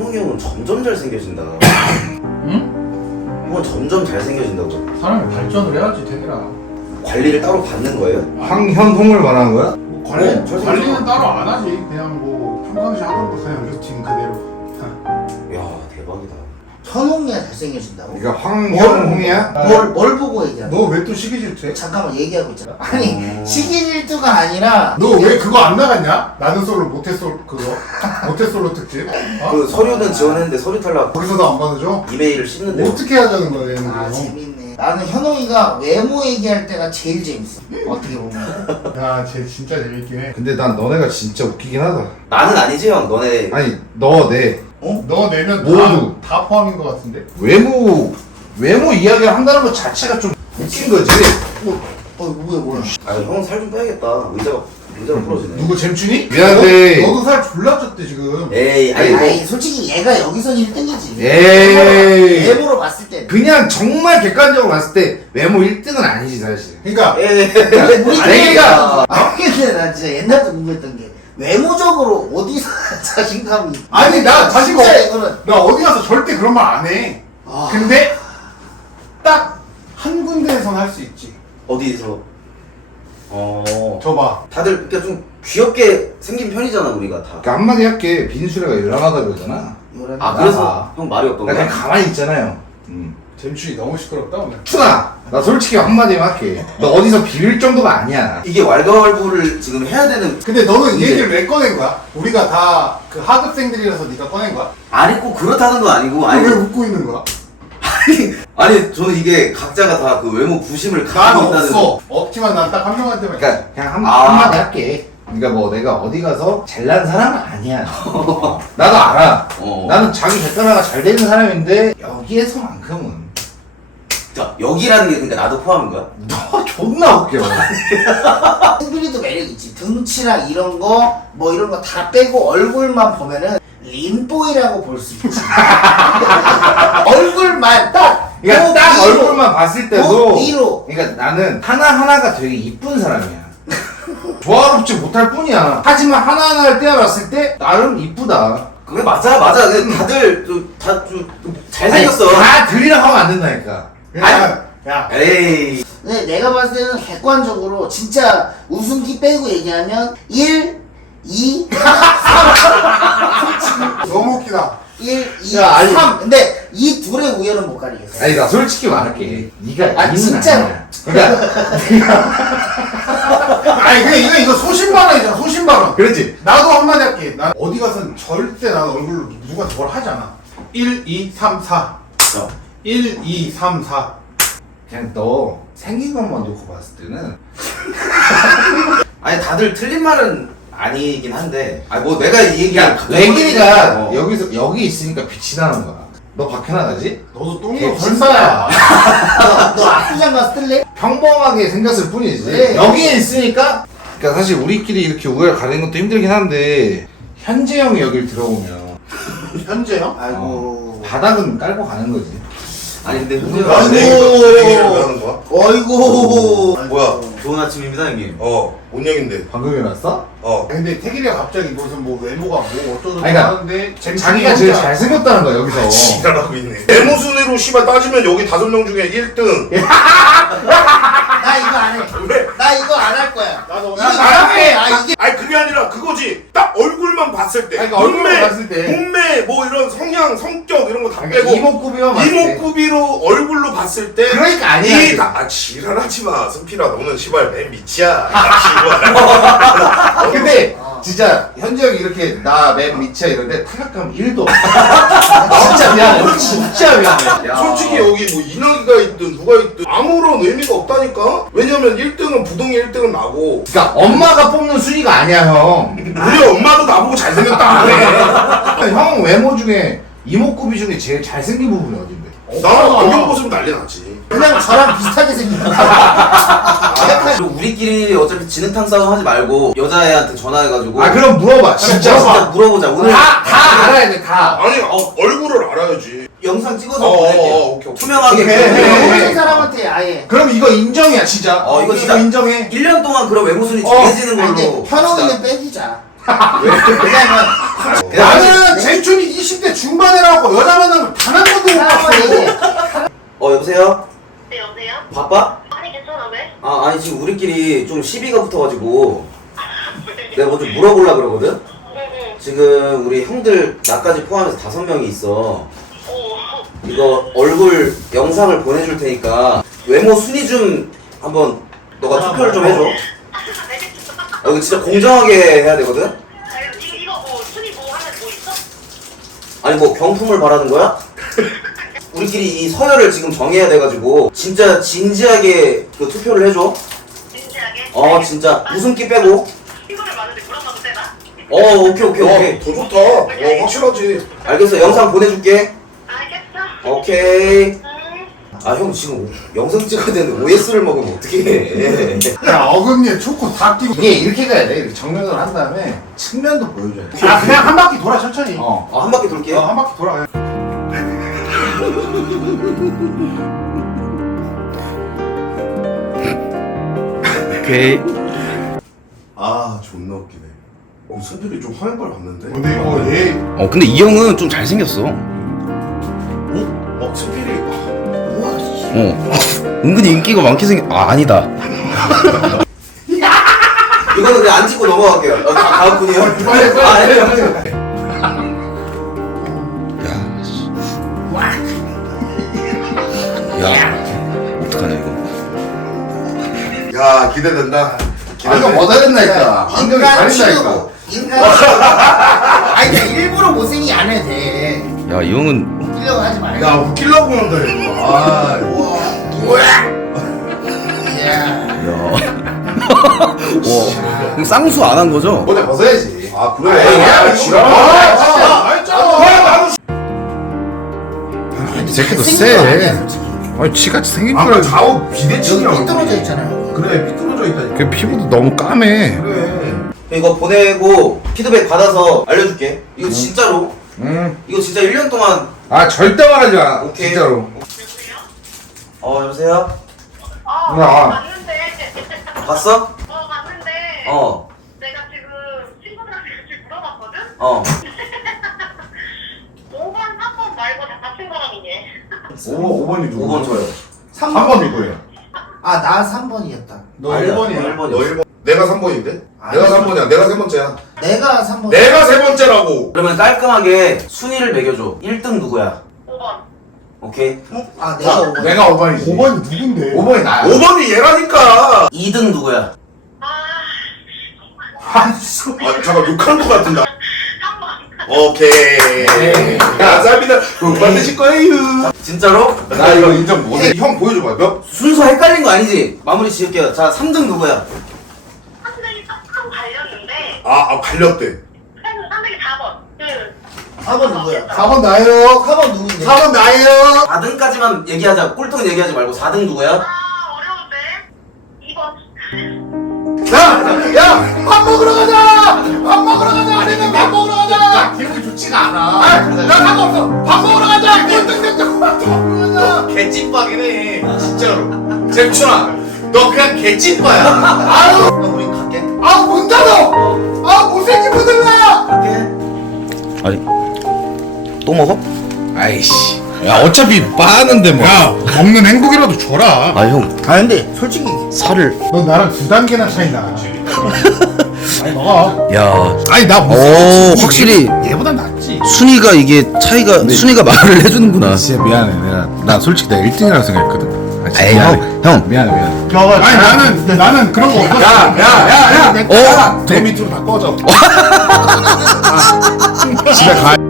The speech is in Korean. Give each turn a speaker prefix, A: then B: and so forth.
A: 현웅이 형은 점점 잘생겨진다.
B: 응?
A: 형은 점점 잘생겨진다고.
B: 사람이 발전을 해야지 되더라.
A: 관리를 따로 받는 거예요?
C: 황현홍을 말하는 거야?
B: 뭐
A: 잘생겼어.
B: 관리는 따로 안 하지. 그냥 뭐 평상시 하던 거 그냥 루틴 그대로.
A: 야 대박이다.
D: 현웅이가 잘생겨진다고?
C: 그러니까 황현홍이야?
D: 뭘 보고 얘기하는 거야?
B: 너 왜 또 시기 질투해?
D: 잠깐만 얘기하고 있잖아. 아니 시기질투가 아니라
B: 너 왜 그거 안 나갔냐? 나는 솔로 모태솔로 그거 모태솔로 특집. 어?
A: 그 서류는 지원했는데 서류 탈락.
B: 거기서도 안 받아줘?
A: 이메일을 씹는데.
B: 어떻게 하자는 거야 얘는
D: 아
B: 그거?
D: 재밌네. 나는 현웅이가 외모 얘기할 때가 제일 재밌어. 어떻게 보면.
B: 야, 쟤 진짜 재밌긴 해.
C: 근데 난 너네가 진짜 웃기긴 하다.
A: 나는 아니지 형. 너네.
C: 아니 너네
B: 너 내면
C: 모두.
B: 다 포함인 것 같은데?
C: 외모 이야기를 한다는 것 자체가 좀 웃긴 거지.
D: 뭐야.
A: 아 형 살 좀 빼야겠다. 의자가 부러지네.
B: 누구 잼춘이?
C: 미안해.
B: 너도 살 졸라 쪘대 지금.
A: 에이 아니
D: 아니 솔직히 얘가 여기서 1등이지.
C: 에이.
D: 외모로 봤을 때.
C: 그냥 정말 객관적으로 봤을 때 외모 1등은 아니지 사실.
B: 그러니까
A: 에이.
D: 우리
C: 내가
D: 근데 나 진짜 옛날부터 궁금했던 게 외모적으로 어디서 자신감이.
B: 아니 나 자신감
D: 진짜 이거는.
B: 나 어디 가서 절대 그런 말 안 해.
D: 아.
B: 근데 딱 한 군데에선 할 수 있지.
A: 어디서?
B: 저 봐.
A: 다들 그러니까 좀 귀엽게 생긴 편이잖아 우리가 다.
C: 그러니까 한마디 할게. 빈수레가 요란하다 그러잖아.
D: 요런.
A: 아 그래서 형 말이 없던
C: 나 그냥
A: 거야?
C: 가만히 있잖아요.
B: 잼춘이 너무 시끄럽다 오늘.
C: 춘아, 나 솔직히 한마디만 할게. 너 어디서 비빌 정도가 아니야.
A: 이게 왈가왈부를 지금 해야 되는.
B: 근데 너는 이
A: 이제-
B: 얘기를 왜 꺼낸 거야? 우리가 다 그 하급생들이라서 네가 꺼낸 거야?
A: 아니 꼭 그렇다는 건 아니고
B: 너
A: 아니
B: 왜 웃고 있는 거야?
A: 아니 저는 이게 각자가 다 그 외모 부심을
B: 난
A: 가지고 있다는.
B: 없어. 없지만 난 딱 한 명한테만.
C: 그러니까 그냥
A: 아.
C: 한마디 할게. 그러니까 뭐 내가 어디 가서 잘난 사람은 아니야. 나도 알아. 나는 자기 객관화가 잘 되는 사람인데 여기에서만큼은
A: 자 여기라는 게 그러니까 나도 포함인 거야?
C: 너 존나 웃겨.
D: 승빈이도 매력있지. 등치랑 이런 거 뭐 이런 거 다 빼고 얼굴만 보면은 린보이라고 볼 수 있지. 얼굴만 딱.
C: 그러니까
D: 목
C: 딱
D: 위로,
C: 얼굴만 봤을 때도
D: 목 위로.
C: 그러니까 나는 하나하나가 되게 이쁜 사람이야. 조화롭지 못할 뿐이야. 하지만 하나하나를 떼어봤을 때 나름 이쁘다.
A: 그게 맞아. 다들 좀 잘생겼어.
C: 아니, 다 들이라고 하면 안 된다니까.
B: 그냥 야.
A: 에이.
D: 근데 내가 봤을 때는 객관적으로 진짜 웃음기 빼고 얘기하면 1, 2,
B: 너무 웃기다.
D: 1, 2,
C: 야, 아니.
D: 3. 근데 이 둘의 우열은 못 가리겠어.
C: 아니 나 솔직히 말할게. 네가
D: 아,
C: 이는
D: 진짜로.
C: 아니야. 그러니까
B: 아니 그냥 이거 소신발언이잖아. 소신발언.
C: 그렇지.
B: 나도 한마디 할게. 난 어디 가선 절대 난 얼굴로 누가 뭘 하지 않아. 1, 2, 3, 4. 1, 2, 3, 4.
C: 그냥 너 생긴 것만 놓고 봤을 때는
A: 아니 다들 틀린 말은 아니긴 한데. 아니 뭐 내가 이 얘기를.
C: 그러니까 레길이가
A: 어.
C: 여기 있으니까 빛이 나는 거야. 너 박현아가지?
B: 너도 똥도
C: 개
B: 설사야.
D: 너 악기장 가서 뜰래?
C: 평범하게 생겼을 뿐이지.
D: 네.
C: 여기에 있으니까. 그러니까 사실 우리끼리 이렇게 우열 가리는 것도 힘들긴 한데 현재 형이 여길 들어오면
B: 현재요?
D: 아이고.
C: 바닥은 깔고 가는 거지.
A: 아니 근데
D: 아이고.
A: 현재가
E: 하는 거야?
D: 어이구.
E: 뭐야?
A: 좋은 아침입니다 형님.
E: 온영인데.
C: 방금 일어났어?
B: 근데 태길이가 갑자기 무슨 뭐 외모가 뭐 어쩌고
C: 아니, 그러니까
B: 하는데
C: 자기가 제일 잘생겼다는 거야 여기서.
E: 지랄하고 있네. 외모 순위로 씨발 따지면 여기 5명 중에 1등.
D: 나 이거 안 해.
E: 왜?
D: 나 이거 안 할 거야.
B: 나도
D: 이거 나랑해. 아 이게.
E: 아니 그게 아니라 그거지. 딱 얼굴만 봤을 때.
C: 아니, 그러니까 얼굴만 봤을 때.
E: 몸매 뭐 이런 성향, 성격 이런 거 다
C: 그러니까
E: 빼고
C: 이목구비만 봤을 때.
E: 이목구비로 얼굴로 봤을 때.
C: 그러니까 아니야,
E: 이
C: 이게.
E: 지랄하지 마. 승필아 너는 씨발 맨 밑이야. 씨발.
C: 근데 진짜 현재 형이 이렇게 나 맨 밑이야 이런데 타격감 1도 없어. 진짜 미안해. 진짜 미안해.
E: 솔직히 여기 뭐 이낙이가 있든 누가 있든 아무런 의미가 없다니까? 왜냐면 1등은 부동의 1등은 나고
C: 그러니까 엄마가 뽑는 순위가 아니야 형.
E: 우리 엄마도 나보고 잘생겼다 안 해.
C: 형 외모 중에 이목구비 중에 제일 잘생긴 부분이 어딘데?
E: 나는 안경 벗으면 난리 나지.
D: 그냥 저랑 비슷하게 생겼다.
A: 그리고 우리끼리 어차피 진흙탕 싸움 하지 말고 여자애한테 전화해가지고.
C: 아 그럼 물어봐 진짜.
A: 진짜 물어보자. 오늘
C: 다 알아야 돼 다.
E: 아니 얼굴을 알아야지.
A: 영상 찍어서 보낼게요.
E: 오케이.
A: 투명하게.
C: 오케이.
D: 모든 사람한테 아예.
C: 그럼 이거 인정이야 진짜.
A: 이거 진짜
C: 인정해.
A: 1년 동안 그런 외모 순위
C: 어.
A: 정해지는
D: 아니,
A: 걸로.
D: 근데 현웅이는 빼기자. 왜냐면
B: 나는 제이촌이 20대 중반에 나왔고 여자 만나면 단 한 번도 못 봤어.
A: 여보세요?
F: 네, 여보세요?
A: 바빠?
F: 아니, 괜찮아, 왜?
A: 아니 지금 우리끼리 좀 시비가 붙어가지고 내가 뭐 좀 물어보려고 그러거든?
F: 응, 응.
A: 지금 우리 형들 나까지 포함해서 5명이 있어.
F: 오.
A: 이거 얼굴 영상을 보내줄 테니까 외모 순위 좀 한번 너가 투표를 좀 해줘.
F: 알겠어.
A: 이거 진짜 공정하게 해야 되거든?
F: 이거 뭐, 순위 뭐 하면 뭐 있어?
A: 아니 뭐 경품을 바라는 거야? 우리끼리 이 서열을 지금 정해야 돼가지고 진짜 진지하게 그 투표를 해줘.
F: 진지하게?
A: 진짜 웃음기 빼고.
F: 이거를 많은데 물어봐도 되나?
A: 오케이.
E: 더 좋다. 확실하지.
A: 알겠어. 영상 보내줄게.
F: 알겠어.
A: 오케이.
F: 응.
A: 형 지금 영상 찍어야 되는데 OS를 먹으면 어떻게 해?
B: 야 어금니에 초코 다 끼고.
C: 이게 이렇게 가야 돼. 이렇게 정면으로 한 다음에 측면도 보여줘야 돼.
B: 아 그냥 한 바퀴 돌아 천천히.
A: 한 바퀴 돌게.
B: 한 바퀴 돌아.
A: 오케이.
E: 아 존나 웃기네. 승필이 좀 화면 봤는데.
B: 근데 이거 얘
A: 근데 이 형은 좀 잘생겼어.
E: 승필이
D: 우와 씨.
A: 은근히 인기가 많게 아니다. 이거는 그냥 안 찍고 넘어갈게요. 다음 분이요. 야, 어떡하냐 이거.
E: 야 기대된다.
C: 안경 벗어야 된다니까. 안경이 가린다니까.
D: 인간 아니 그냥 일부러 못생기게 안 해도 돼.
A: 야, 이 형은
D: 웃기려고 하지 말고.
E: 야 웃기려고 한다 이거. 아
A: 와, 쌍수 안 한 거죠?
C: 모자 벗어야지.
E: 아 그래.
C: 야,
E: 싫어.
B: 이 새끼도
D: 세.
B: 아니 지같이 생긴
E: 아까 좌우 비대칭이라고.
D: 삐뚤어져 있잖아요.
E: 그래 삐뚤어져 있다니까.
B: 그 피부도 너무 까매.
E: 그래.
A: 이거 보내고 피드백 받아서 알려줄게. 이거 진짜로. 이거 진짜 1년 동안.
C: 아 절대 말하지 마.
A: 오케이.
C: 진짜로.
F: 여보세요?
A: 여보세요?
C: 야.
F: 맞는데.
A: 봤어?
F: 맞는데. 내가 지금 친구들한테 같이 물어봤거든? 5번, 3번 말고 다 같은 사람이네.
C: 5번이
A: 5번 저요.
B: 3번 누구예요?
D: 아 나 3번이었다.
B: 너
A: 아니야,
B: 1번이야.
A: 너
E: 너 1번. 내가 3번인데?
D: 아니.
E: 내가 3번이야. 내가 3번째야.
D: 내가 3번.
E: 내가 3번째라고.
A: 그러면 깔끔하게 순위를 매겨줘. 1등 누구야?
F: 5번.
A: 오케이.
D: 아 내가 5번.
C: 내가 5번이지.
B: 5번이 누군데?
C: 5번이 나야.
E: 5번이 얘라니까.
A: 2등 누구야?
E: 아 잠깐 욕한 거 같은데.
F: 3번.
E: 오케이. 감사합니다. 돈 받으실 거예요.
A: 진짜로?
C: 나 이거 인정 못해. 형 보여줘봐. 몇?
A: 순서 헷갈린 거 아니지? 마무리 지을게요. 자, 3등 누구야?
F: 상대이 조금 갈렸는데.
E: 갈렸대.
F: 상대이 4번.
D: 4번 누구야?
B: 4번 나예요.
D: 4번 누군데?
B: 4번 나예요.
A: 4등까지만 얘기하자. 꼴등 얘기하지 말고 4등 누구야?
F: 어려운데. 2번.
B: 야, 밥 먹으러 가자. 밥 먹으러 가자. 아니면 밥 먹으러 가자.
C: 기분이 좋지가 않아.
B: 나 상관없어. 밥 먹으러 가자. 꼴등됐다. 밥 먹으러 가자.
C: 개찐빠긴 해. 진짜로. 잼춘아, 너 그냥 개찐빠야.
B: 아유,
D: 우리 갈게.
B: 아, 문 닫아. 아, 못생긴 분들 나.
A: 아니, 또 먹어?
G: 아이씨. 야 어차피 빠는데 뭐.
B: 야, 먹는 행복이라도 줘라.
A: 아, 형.
D: 아 근데 솔직히
A: 살을.
B: 너 나랑 2단계나 차이나. 아니 먹어.
A: 야.
B: 아니 나
A: 확실히
B: 얘보단 낫지.
A: 순위가 이게 차이가, 순위가 말을 해주는구나.
G: 진짜 미안해. 나 솔직히 내가 1등이라고 생각했거든. 아, 진짜
A: 에이,
G: 미안해.
A: 형.
G: 미안해.
B: 아니 나는 그런 거 없어.
G: 야.
B: 내 밑으로 다 꺼져.
G: 집에 가.